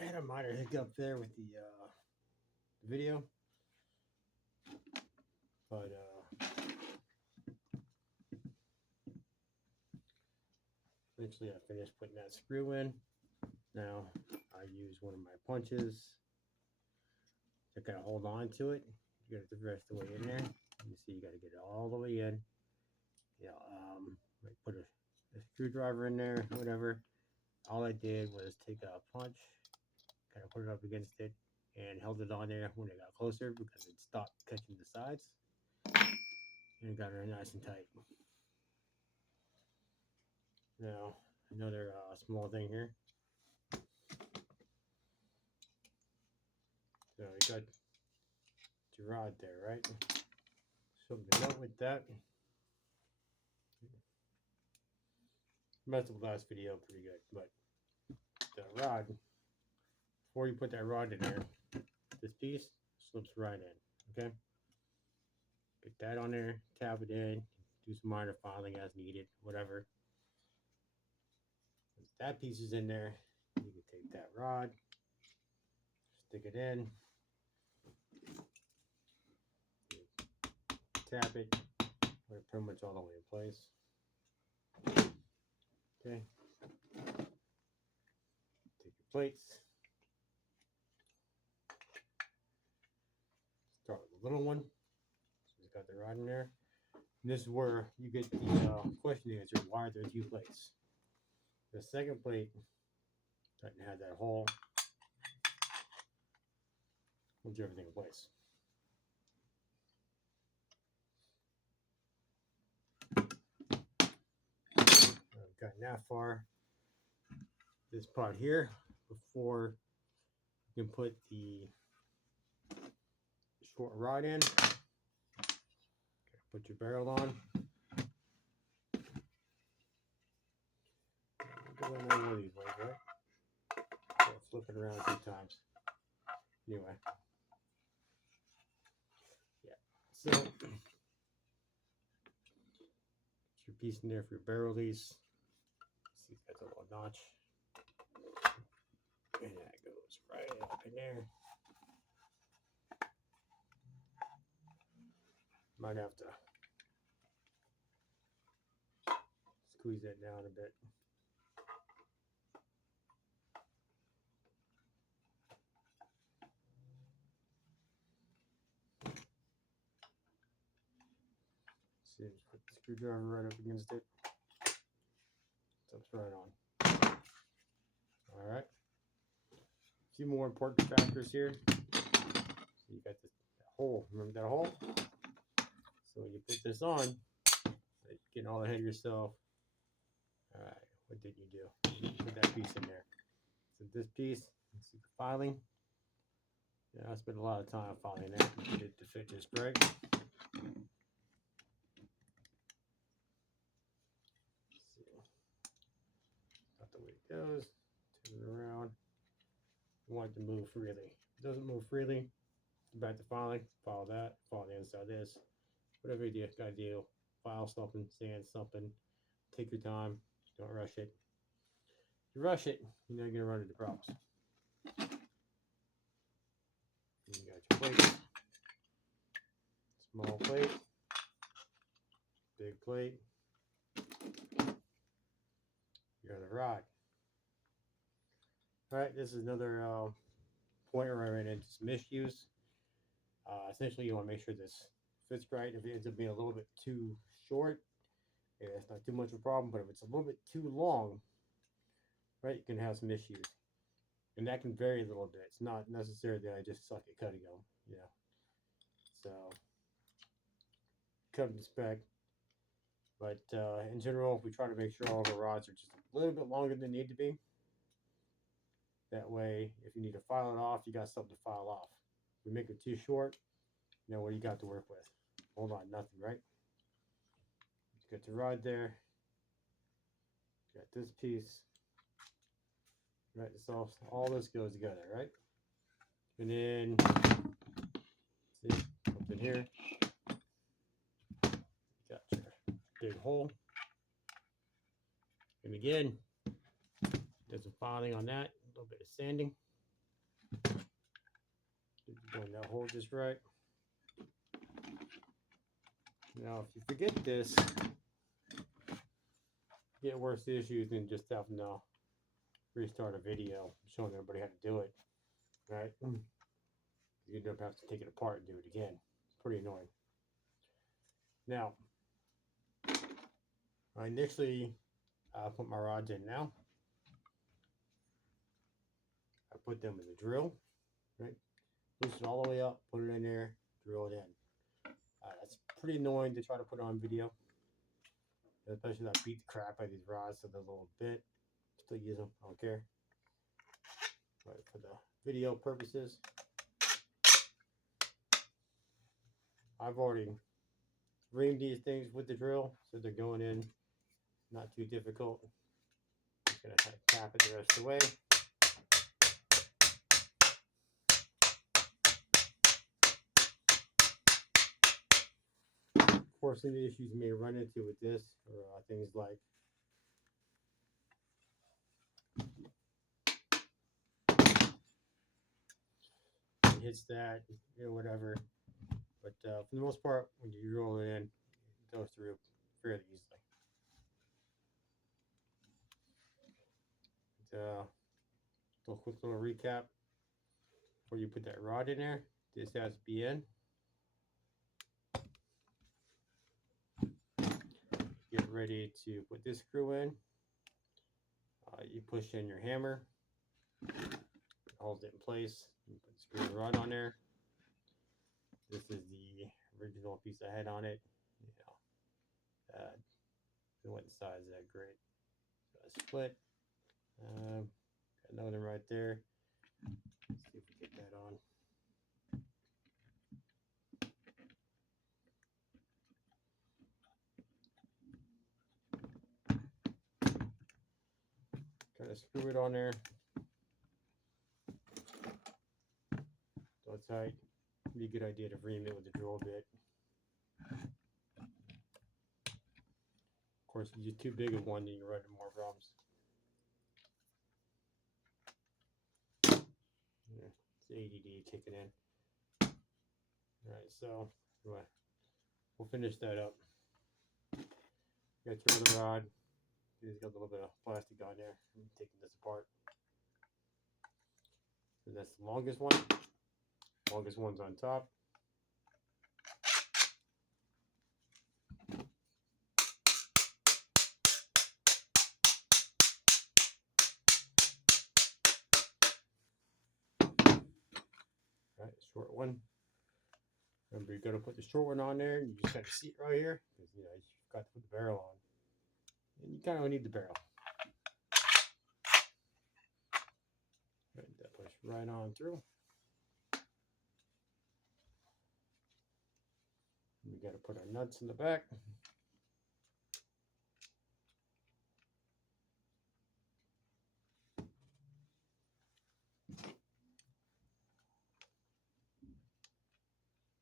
I had a minor hiccup there with the video, but eventually I finished putting that screw in. Now I use one of my punches to kind of hold on to it. You got it the rest of the way in there. You see, you got to get it all the way in. Put a screwdriver in there, whatever. All I did was take a punch, kind of put it up against it, and held it on there when it got closer because it stopped catching the sides and got her nice and tight. Now, another small thing here. So you got your rod there, right? So the note with that, messed up the last video pretty good, but the rod, before you put that rod in there, this piece slips right in, okay? Get that on there, tap it in, do some minor filing as needed, whatever. Once that piece is in there, you can take that rod, stick it in, tap it, we're pretty much all the way in place. Okay. Take your plates. Start with the little one. So we got the rod in there. And this is where you get the question answered. Why are there two plates? The second plate doesn't have that hole. Holds everything in place. I've gotten that far. This part here, before you can put the short rod in, put your barrel on. Go in there one of these ways, right? I'll flip it around a few times. Anyway. Yeah. So your piece in there for your barrel release. See, it's got a little notch. And that goes right up in there. Might have to squeeze that down a bit. See, just put the screwdriver right up against it. Steps right on. All right. A few more important factors here. So you got this hole. Remember that hole? So when you put this on, getting all ahead of yourself. All right. What did you do? Put that piece in there. So this piece, see the filing. Yeah, I spent a lot of time filing that to get it to fit just right. Not the way it goes. Turn it around. You want it to move freely. If it doesn't move freely, back to filing, file that, file the inside this. Whatever you gotta do, file something, sand something, take your time, don't rush it. If you rush it, you're not gonna run into problems. You got your plate, small plate, big plate. You got a rod. All right, this is another point where I ran into some issues. Essentially, you want to make sure this fits right. If it ends up being a little bit too short, yeah, it's not too much of a problem. But if it's a little bit too long, right, you can have some issues. And that can vary a little bit. It's not necessary that I just suck at cutting them, you know. So, cut them to spec. But in general, we try to make sure all of our rods are just a little bit longer than they need to be. That way, if you need to file it off, you got something to file off. If we make it too short, you know what you got to work with. Hold on, nothing, right? You got the rod there. You got this piece. Right, so all this goes together, right? And then, see, something here. Got your big hole. And again, there's some filing on that, a little bit of sanding. Doing that hole just right. Now, if you forget this, you get worse issues than just having to restart a video showing everybody how to do it, right? You don't have to take it apart and do it again. It's pretty annoying. Now, I initially put my rods in now. I put them in the drill, right? Push it all the way up, put it in there, drill it in. That's pretty annoying to try to put on video, especially if I beat the crap out of these rods to the little bit. Still use them, I don't care. But for the video purposes, I've already reamed these things with the drill, so they're going in not too difficult. Just gonna kind of tap it the rest of the way. Of course, some of the issues you may run into with this are things like it hits that, whatever. But for the most part, when you drill it in, it goes through fairly easily. So a quick little recap before you put that rod in there. This has to be in. Get ready to put this screw in. You push in your hammer, holds it in place. You put the screw rod on there. This is the original piece I had on it. It went inside of that grate. So I split. Got another right there. Let's see if we get that on. Kind of screw it on there. So it's tight. It'd be a good idea to ream it with the drill bit. Of course, if you use too big of one, then you run into more problems. Yeah, it's ADD kicking in. Alright, so we'll finish that up. Got your other rod. It's got a little bit of plastic on there. I'm taking this apart. So that's the longest one. Longest one's on top. Alright, short one. Remember, you're gonna put the short one on there, and you just got to see it right here, because you've got to put the barrel on, and you kind of need the barrel. Right, that push right on through. We got to put our nuts in the back.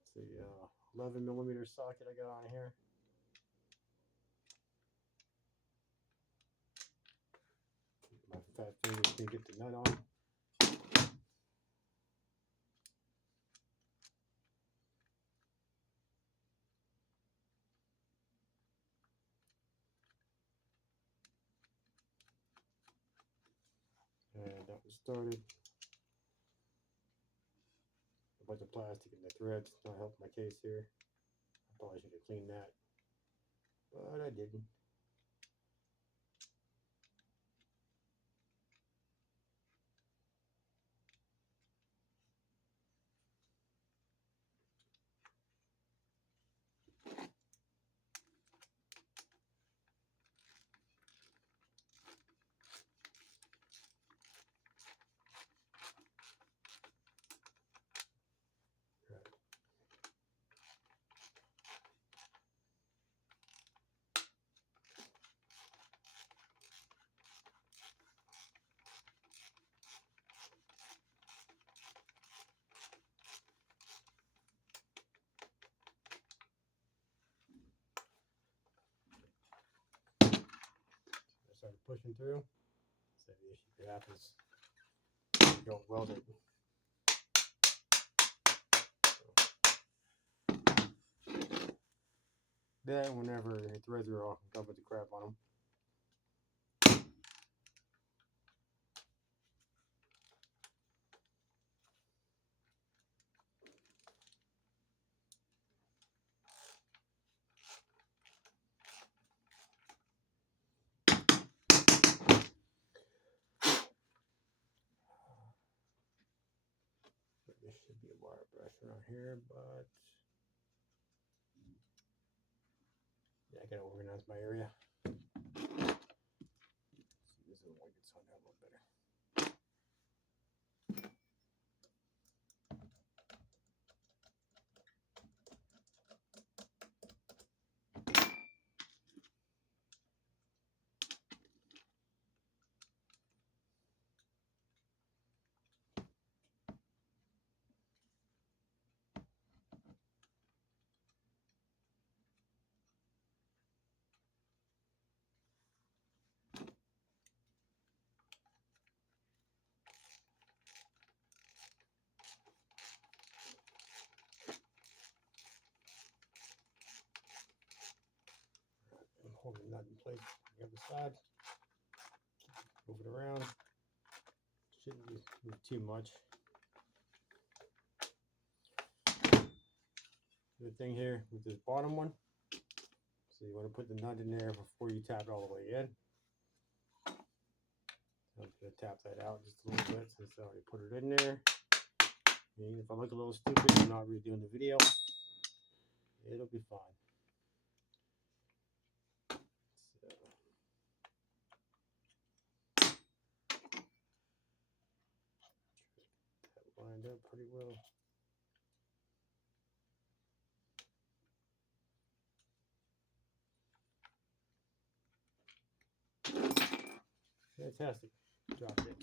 It's the 11mm socket I got on here. My fat fingers can get the nut on. And that was started. A bunch of plastic in the threads, not helping my case here. I probably should have cleaned that, but I didn't. Started pushing through. So the issue that happens, you don't weld it Then whenever the threads are all done with the crap on them. There should be a wire brush around here, but yeah, I gotta organize my area. This is one gets on down a little better. I'm holding the nut in place on the other side. Move it around. Shouldn't move too much. The thing here with this bottom one, so you want to put the nut in there before you tap it all the way in. I'm going to tap that out just a little bit since I already put it in there. And if I look a little stupid, I'm not redoing the video. It'll be fine. So, that lined up pretty well. Fantastic. Dropped it.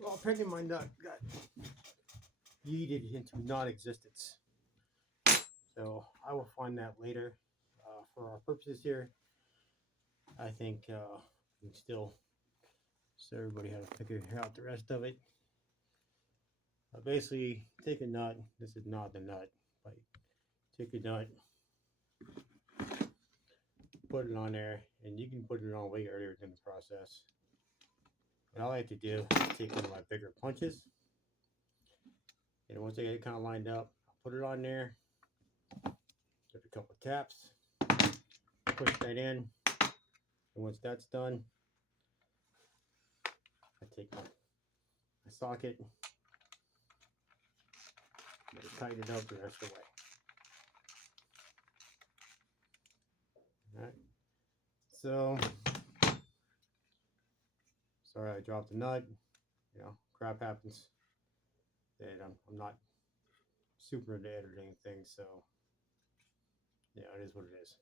Well, apparently my nut got yeeted into non-existence. So I will find that later. For our purposes here, I think we can still show everybody how to figure out the rest of it. Basically, take a nut. This is not the nut, but take a nut, put it on there, and you can put it on way earlier in the process. What I like to do is take one of my bigger punches, and once I get it kind of lined up, I'll put it on there, give it a couple taps, push that in, and once that's done, I take my socket, and tighten it up the rest of the way. Alright, so sorry I dropped the nut, you know, crap happens. And I'm not super into editing things, so yeah, it is what it is.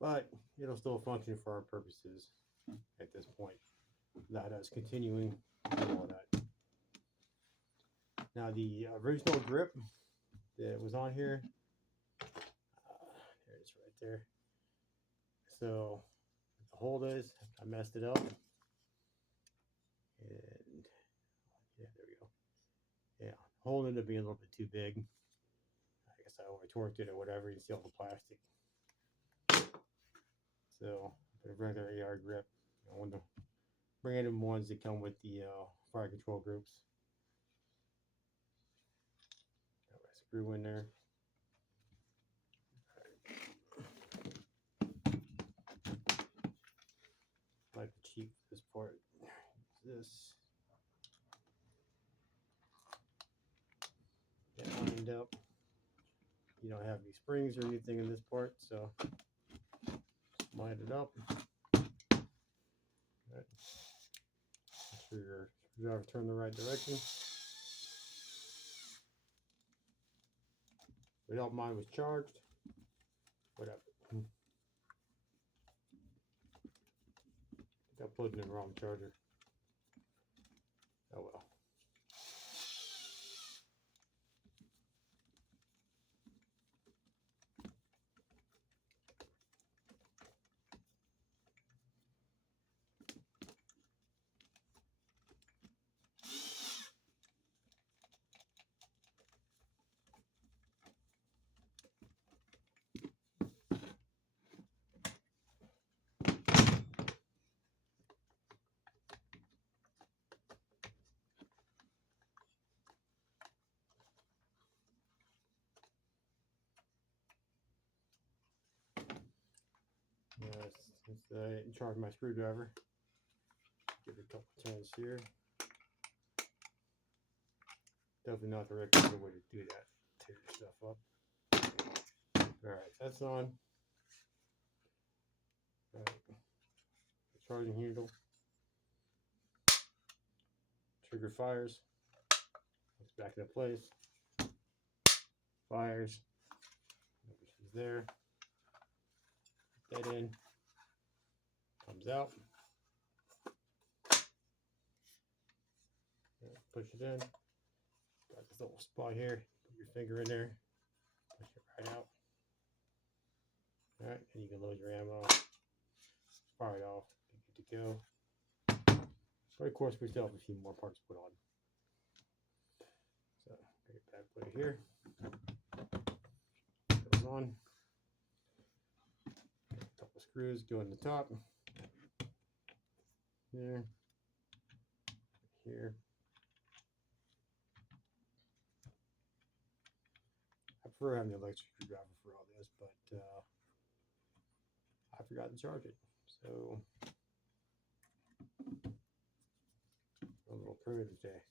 But it'll still function for our purposes at this point, without us continuing to do all that. Now the original grip that was on here, there it is right there. So the hold is, I messed it up, and yeah, there we go. hole ended up being a little bit too big. I guess I over-torqued it or whatever. You see all the plastic. So, a regular AR grip. I want the random ones that come with the fire control groups. Got my screw in there. Like the cheap this part. This. Get lined up. You don't have any springs or anything in this part, so just line it up. Right. Make sure your screwdriver turn the right direction. Without mine was charged. Whatever. I think I plugged in the wrong charger. Oh well. Since I didn't charge my screwdriver, give it a couple turns here. Definitely not the regular way to do that. Tear your stuff up. Alright, that's on. Right. The charging handle. Trigger fires. It's back into place. Fires. She's there. Put that in. Comes out. Push it in. Got this little spot here. Put your finger in there. Push it right out. Alright, and you can load your ammo. Fire it off. Good to go. But of course, we still have a few more parts to put on. So, get that put it here. Goes on. A couple of screws go in the top. Here. Here. I prefer having the electric screwdriver for all this, but I forgot to charge it. So, a little primitive day.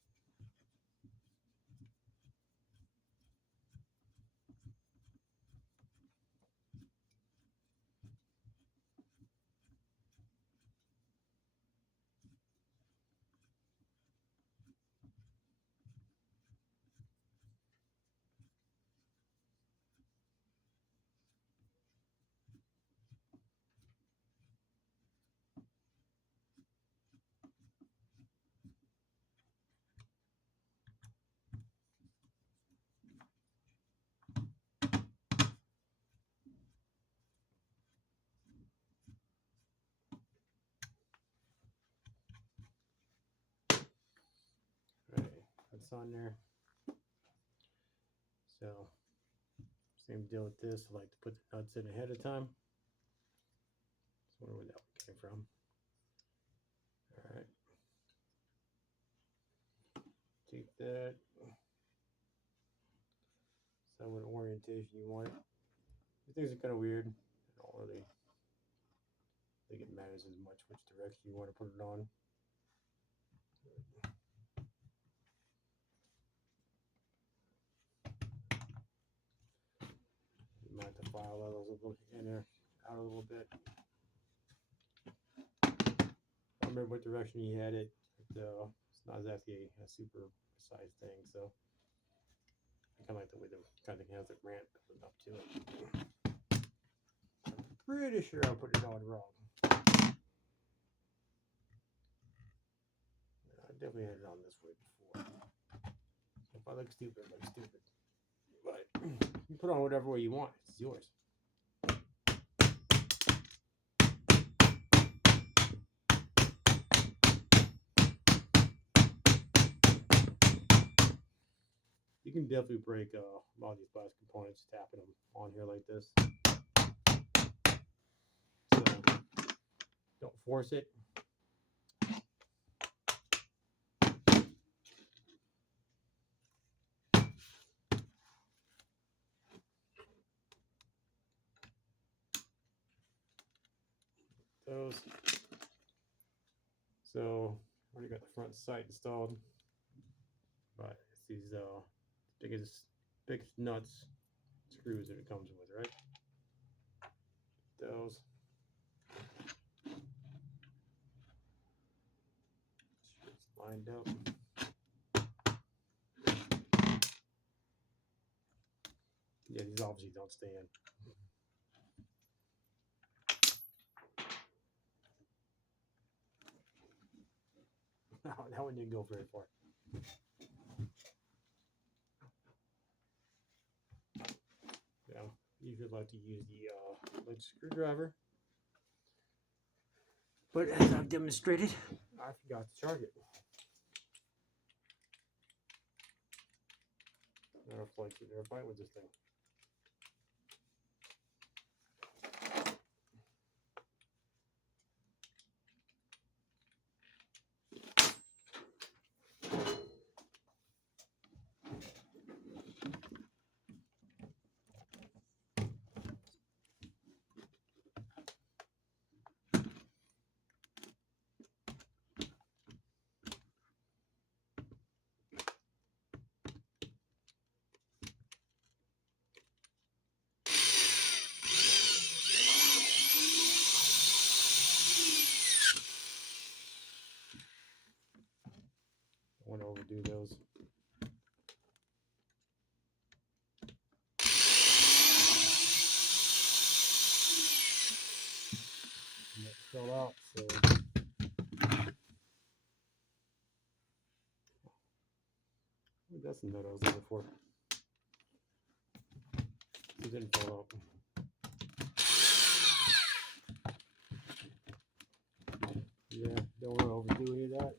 On there. So same deal with this. I like to put the nuts in ahead of time. Just wonder where that one came from. All right. Take that. So what orientation you want it. These things are kind of weird. I don't really think it matters as much which direction you want to put it on. You might have to file those a little in there, out a little bit. I don't remember what direction you had it, but it's not exactly a super precise thing, so I kind of like the way the kind of has a ramp building up to it. I'm pretty sure I put it on wrong. I definitely had it on this way before. So if I look stupid, I look stupid. But you put on whatever way you want. It's yours. you can definitely break a lot of these plastic components tapping them on here like this. So don't force it. Those. So already got the front sight installed, but it's these biggest nuts screws that it comes with, right? Those. It's lined up. Yeah, these obviously don't stand. That one didn't go very far. Yeah, usually like to use the screwdriver, but as I've demonstrated, I forgot to charge it. I don't know if like they're fighting with this thing. I want to overdo those. And it fell out, so that's the nut I was looking for. It didn't fall out. Yeah, don't want to overdo any of that.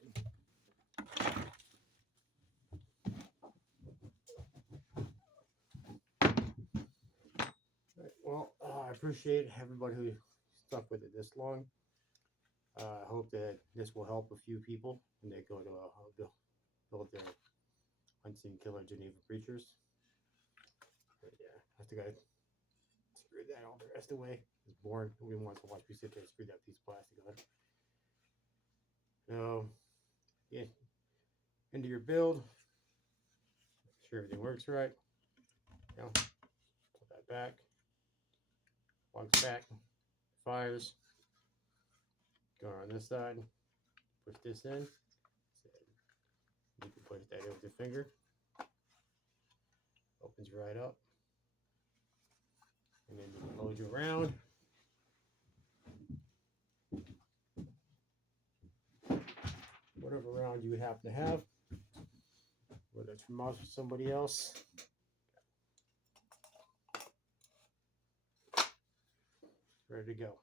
Right, well, I appreciate everybody who stuck with it this long. I hope that this will help a few people when they go to build their Unseenkiller Geneva Breachers. But yeah, I think I screwed that all the rest away. It's boring. Nobody wants to watch me sit there and screw that piece of plastic on. So, yeah, into your build. Make sure everything works right. You know, put that back. Plugs back. Fires. Go on this side. Push this in. You can push that in with your finger. Opens right up. And then you can load your round. Whatever round you happen to have. Whether it's from us or somebody else. Ready to go.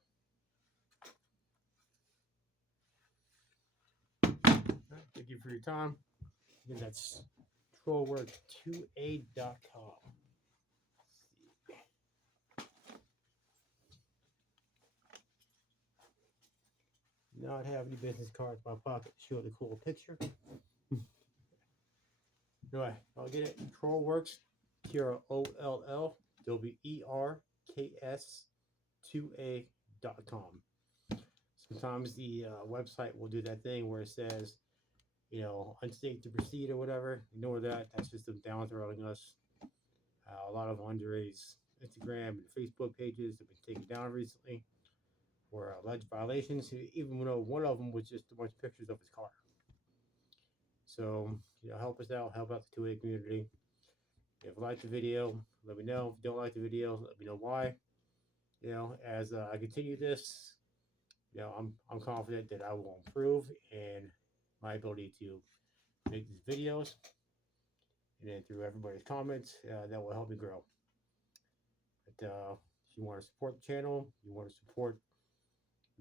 Right, thank you for your time. Again, that's trollwork2a.com. Not have any business cards in my pocket to show the cool picture. Anyway, I'll get it. Trollworks, TROLLWERKS2a.com. Sometimes the website will do that thing where it says, you know, unsafe to proceed or whatever. Ignore that. That's just them down throwing us. A lot of Andre's Instagram and Facebook pages have been taken down recently for alleged violations, even though one of them was just a bunch of pictures of his car. So, you know, help us out, help out the 2A community. If you like the video, let me know. If you don't like the video, let me know why. You know, as I continue this, you know, I'm confident that I will improve in my ability to make these videos. And then through everybody's comments, that will help me grow. But if you want to support the channel, you want to support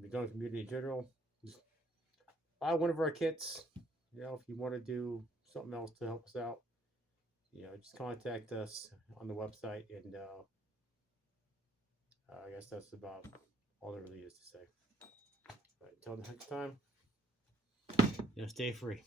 the gun community in general, just buy one of our kits. You know, if you want to do something else to help us out, just contact us on the website, and I guess that's about all there really is to say. But until next time, stay free.